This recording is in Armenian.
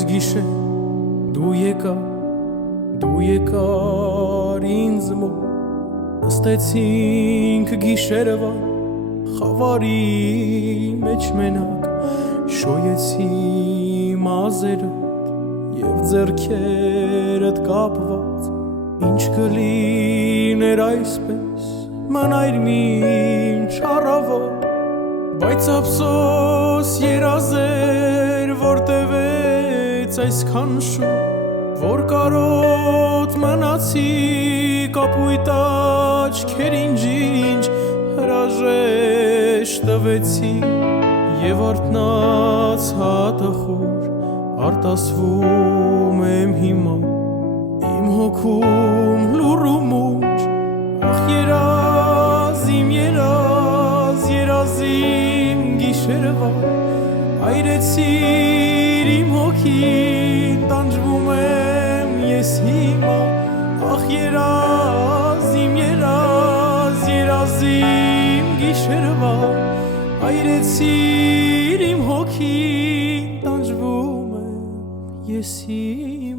Այս գիշեր դու եկար ինձ մոտ Նստեցինք գիշերվա խավարի մեջ մենակ Շոյեցի մազերդ և ձեռքերդ կապված Ինչ կլիներ այսպես մնայր մինչ առավոտ Բայց ափսոս երազեր որ տևեց այսքան շուտ Որ կարոտ մնացի կապույտ աչքերին ջինջ հրաժեշտ տվեցի Եվ արթնած հատախոր արտասվում եմ հիմա Իմ հոգում լուռ ու մունջ Ախ երազ իմ գիշերվա Այրեցիր իմ հոգին տանջվում եմ ես հիմա Ախ երազ իմ գիշերվա Այրեցիր իմ հոգին տանջվում եմ ես հիմա